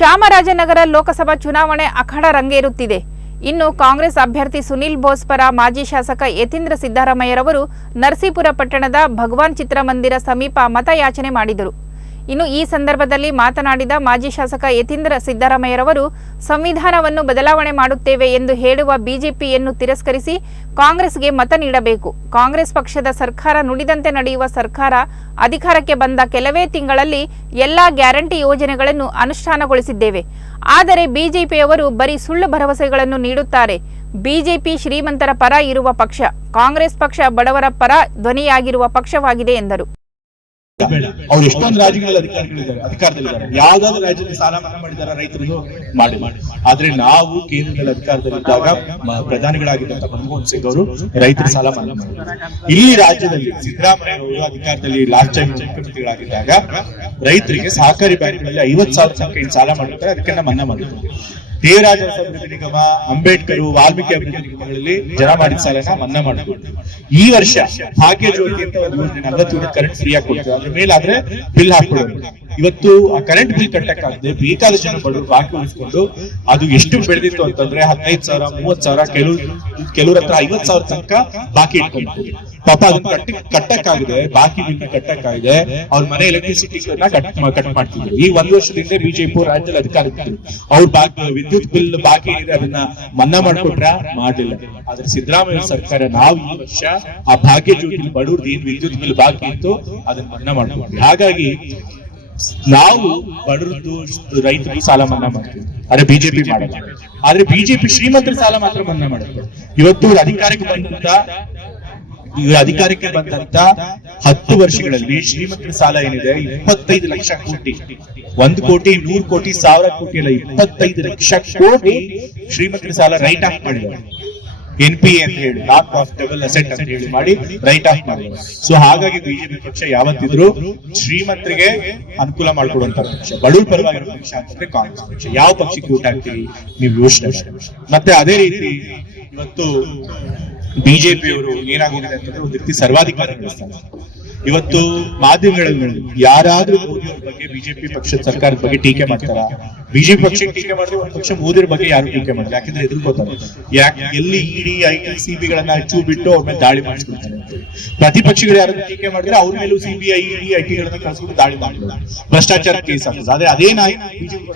ಚಾಮರಾಜನಗರ ಲೋಕಸಭಾ ಚುನಾವಣೆ ಅಖಾಡ ರಂಗೇರುತ್ತಿದೆ. ಇನ್ನು ಕಾಂಗ್ರೆಸ್ ಅಭ್ಯರ್ಥಿ ಸುನಿಲ್ ಬೋಸ್ ಪರ ಮಾಜಿ ಶಾಸಕ ಯತೀಂದ್ರ ಸಿದ್ದರಾಮಯ್ಯರವರು ನರಸೀಪುರ ಪಟ್ಟಣದ ಭಗವಾನ್ ಚಿತ್ರಮಂದಿರ ಸಮೀಪ ಮತಯಾಚನೆ ಮಾಡಿದರು. ಇನ್ನು ಈ ಸಂದರ್ಭದಲ್ಲಿ ಮಾತನಾಡಿದ ಮಾಜಿ ಶಾಸಕ ಯತೀಂದ್ರ ಸಿದ್ದರಾಮಯ್ಯರವರು, ಸಂವಿಧಾನವನ್ನು ಬದಲಾವಣೆ ಮಾಡುತ್ತೇವೆ ಎಂದು ಹೇಳುವ ಬಿಜೆಪಿಯನ್ನು ತಿರಸ್ಕರಿಸಿ ಕಾಂಗ್ರೆಸ್ಗೆ ಮತ ನೀಡಬೇಕು. ಕಾಂಗ್ರೆಸ್ ಪಕ್ಷದ ಸರ್ಕಾರ ನುಡಿದಂತೆ ನಡೆಯುವ ಸರ್ಕಾರ ಅಧಿಕಾರಕ್ಕೆ ಬಂದ ಕೆಲವೇ ತಿಂಗಳಲ್ಲಿ ಎಲ್ಲಾ ಗ್ಯಾರಂಟಿ ಯೋಜನೆಗಳನ್ನು ಅನುಷ್ಠಾನಗೊಳಿಸಿದ್ದೇವೆ. ಆದರೆ ಬಿಜೆಪಿಯವರು ಬರೀ ಸುಳ್ಳು ಭರವಸೆಗಳನ್ನು ನೀಡುತ್ತಾರೆ. ಬಿಜೆಪಿ ಶ್ರೀಮಂತರ ಪರ ಇರುವ ಪಕ್ಷ, ಕಾಂಗ್ರೆಸ್ ಪಕ್ಷ ಬಡವರ ಪರ ಧ್ವನಿಯಾಗಿರುವ ಪಕ್ಷವಾಗಿದೆ ಎಂದರು. ಅವ್ರು ಎಷ್ಟೊಂದು ರಾಜ್ಯಗಳಲ್ಲಿ ಅಧಿಕಾರಿಗಳಿದ್ದಾರೆ ಅಧಿಕಾರದಲ್ಲಿದ್ದಾರೆ. ಯಾವ್ದಾದ್ರು ರಾಜ್ಯದಲ್ಲಿ ಸಾಲ ಮನ್ನಾ ಮಾಡಿದಾರ ರೈತರು ಮಾಡಿ. ಆದ್ರೆ ನಾವು ಕೇಂದ್ರದಲ್ಲಿ ಅಧಿಕಾರದಲ್ಲಿದ್ದಾಗ ಪ್ರಧಾನಿಗಳಾಗಿದ್ದಂತ ಮನಮೋಹನ್ ಸಿಂಗ್ ಅವರು ರೈತರ ಸಾಲ ಮನ್ನಾ ಮಾಡಿದ್ದಾರೆ ಇಲ್ಲಿ ರಾಜ್ಯದಲ್ಲಿ ಸಿದ್ದರಾಮಯ್ಯ ಅವರು ಅಧಿಕಾರದಲ್ಲಿ ಲಾಸ್ಟ್ ಟೈಮ್ ಮುಖ್ಯಮಂತ್ರಿಗಳಾಗಿದ್ದಾಗ ರೈತರಿಗೆ ಸಹಕಾರಿ ಬ್ಯಾಂಕ್ಗಳಲ್ಲಿ ಐವತ್ ಸಾವಿರ ಸಂಖ್ಯೆಯಿಂದ ಸಾಲ ಮಾಡಿರ್ತಾರೆ ಅದಕ್ಕೆ ಮನ್ನಾ ಮಾಡಿದ್ದಾರೆ ದೇವರಾಜ ಅಭಿವೃದ್ಧಿ ನಿಗಮ, ಅಂಬೇಡ್ಕರ್, ವಾಲ್ಮೀಕಿ ಅಭಿವೃದ್ಧಿ ನಿಗಮಗಳಲ್ಲಿ ಜನ ಮಾಡಿದ ಸಾಲನ ಮನ್ನಾ ಮಾಡಿಕೊಂಡು ಈ ವರ್ಷ ಭಾಗ್ಯ ಜ್ಯೋತಿ ಅಂತ ಒಂದು ಯೋಜನೆ ನಲವತ್ತು ಯೂನಿಟ್ ಕರೆಂಟ್ ಫ್ರೀ ಆಗಿ ಕೊಡ್ತಾರೆ ಅದ್ರ ಮೇಲೆ ಆದ್ರೆ ಬಿಲ್ ಹಾಕೊಳ್ಳೋದು ಇವತ್ತು ಆ ಕರೆಂಟ್ ಬಿಲ್ ಕಟ್ಟಕ್ಕಾಗದೆ ಬೇಕಾದ ಜನ ಬಡವರು ಬಾಕಿ ಉಳಿಸ್ಕೊಂಡು ಅದು ಎಷ್ಟು ಬೆಳೆದಿತ್ತು ಅಂತಂದ್ರೆ ಹದಿನೈದು ಸಾವಿರ ಮೂವತ್ ಸಾವಿರ, ಕೆಲವು, ಕೆಲವ್ರ ಹತ್ರ ಐವತ್ ಸಾವಿರ ತನಕ ಬಾಕಿ ಇಟ್ಕೊಂಡು ಪಾಪ ಅದನ್ನ ಕಟ್ಟಿ, ಕಟ್ಟಕ್ಕಾಗಿದೆ, ಬಾಕಿ ಬಿಲ್ ಕಟ್ಟಕ್ಕಾಗಿದೆ ಅವ್ರ ಮನೆ ಎಲೆಕ್ಟ್ರಿಸಿಟಿ ಕಟ್ ಮಾಡ್ತಿದ್ರು. ಈ ಒಂದ್ ವರ್ಷದಿಂದ ಬಿಜೆಪಿ ರಾಜ್ಯದಲ್ಲಿ ಅಧಿಕಾರ ಅವ್ರ ಬಾಕಿ, ವಿದ್ಯುತ್ ಬಿಲ್ ಬಾಕಿ ಇದೆ, ಅದನ್ನ ಮನ್ನಾ ಮಾಡ್ಕೊಟ್ರ ಮಾಡಲಿಲ್ಲ. ಆದ್ರೆ ಸಿದ್ದರಾಮಯ್ಯ ಸರ್ಕಾರ ನಾವು ಈ ವರ್ಷ ಆ ಭಾಗ್ಯ ಜ್ಯೋತಿ ಬಡವ್ರದ್ದು ಏನ್ ವಿದ್ಯುತ್ ಬಿಲ್ ಬಾಕಿ ಇತ್ತು ಅದನ್ನ ಮನ್ನಾ ಮಾಡ್ಕೊಟ್ರಿ ಹಾಗಾಗಿ ನಾವು ಬಡವ್ರದ್ದು ರೈತರಿಗೆ ಸಾಲ ಮನ್ನಾ ಮಾಡ್ತೀವಿ. ಆದ್ರೆ ಬಿಜೆಪಿ ಮಾಡಲ್ಲ. ಆದ್ರೆ ಬಿಜೆಪಿ ಶ್ರೀಮಂತರ ಸಾಲ ಮಾತ್ರ ಮನ್ನಾ ಮಾಡುತ್ತೆ ಇವತ್ತು ಅಧಿಕಾರಕ್ಕೆ ಬಂದಂತ, ಇವರು ಅಧಿಕಾರಕ್ಕೆ ಬಂದಂತ ಹತ್ತು ವರ್ಷಗಳಲ್ಲಿ ಶ್ರೀಮಂತರ ಸಾಲ ಏನಿದೆ? ಇಪ್ಪತ್ತೈದು ಲಕ್ಷ ಕೋಟಿ. ಒಂದು ಕೋಟಿ, ನೂರು ಕೋಟಿ, ಸಾವಿರ ಕೋಟಿ ಅಲ್ಲ ಇಪ್ಪತ್ತೈದು ಲಕ್ಷ ಕೋಟಿ ಶ್ರೀಮಂತರ ಸಾಲ ರೈಟ್ ಆಫ್ ಮಾಡಿದ್ದಾರೆ. ಎನ್ ಪಿ ಅಂತ ಹೇಳಿ ನಾನ್ ಪ್ರಾಫಿಟಬಲ್ ಅಸೆಟ್ ಅಂತ ಹೇಳಿ ಮಾಡಿ ರೈಟ್ ಆಫ್ ಮಾಡಿ ಸೊ ಹಾಗಾಗಿ ಬಿಜೆಪಿ ಪಕ್ಷ ಯಾವತ್ತಿದ್ರು ಶ್ರೀಮಂತರಿಗೆ ಅನುಕೂಲ ಮಾಡಿಕೊಡುವಂತ ಪಕ್ಷ. ಬಡವ್ರ ಪರವಾಗಿರೋ ಪಕ್ಷ ಅಂತಂದ್ರೆ ಕಾಂಗ್ರೆಸ್ ಪಕ್ಷ. ಯಾವ ಪಕ್ಷಕ್ಕೆ ಊಟ ಹಾಕ್ತೀವಿ ನೀವು ಯೋಚನೆ ಮತ್ತೆ ಅದೇ ರೀತಿ ಇವತ್ತು ಬಿಜೆಪಿಯವರು ಏನಾಗಿದೆ ಅಂತಂದ್ರೆ ಒಂದು ರೀತಿ ಸರ್ವಾಧಿಕಾರ ನಡೆಸ್ತಾರೆ ಇವತ್ತು ಮಾಧ್ಯಮಗಳಲ್ಲಿ ಯಾರಾದ್ರೂ ಮೋದಿಯವ್ರ ಬಗ್ಗೆ ಬಿಜೆಪಿ ಪಕ್ಷದ ಸರ್ಕಾರದ ಬಗ್ಗೆ ಟೀಕೆ ಮಾಡ್ತಾರ? ಬಿಜೆಪಿ ಪಕ್ಷ ಟೀಕೆ ಮಾಡಿದ್ರೆ ಒಂದು ಪಕ್ಷ ಮೋದಿ ಬಗ್ಗೆ ಯಾರು ಟೀಕೆ ಮಾಡಲ್ಲ, ಯಾಕಂದ್ರೆ ಎದುರ್ಕೋತಾರೆ. ಯಾಕೆ ಎಲ್ಲಿ ಇಡಿ ಐ ಸಿಬಿ ಗಳನ್ನ ಹಚ್ಚು ಬಿಟ್ಟು ಅವ್ರ ಮೇಲೆ ದಾಳಿ ಹೇಳಿ. ಪ್ರತಿಪಕ್ಷಗಳು ಯಾರು ಟೀಕೆ ಮಾಡಿದ್ರೆ ಅವ್ರ ಮೇಲೂ ಸಿಬಿಐ, ಇಡಿ ಐ ಟಿ ಗಳನ್ನ ಕಳ್ಸ್ಬಿಟ್ಟು ದಾಳಿ ಮಾಡ್ತಾರೆ. ಭ್ರಷ್ಟಾಚಾರ ಕೇಸ್ ಆಗ್ತದೆ. ಆದ್ರೆ ಅದೇ ನಾಯಿ ಬಿಜೆಪಿ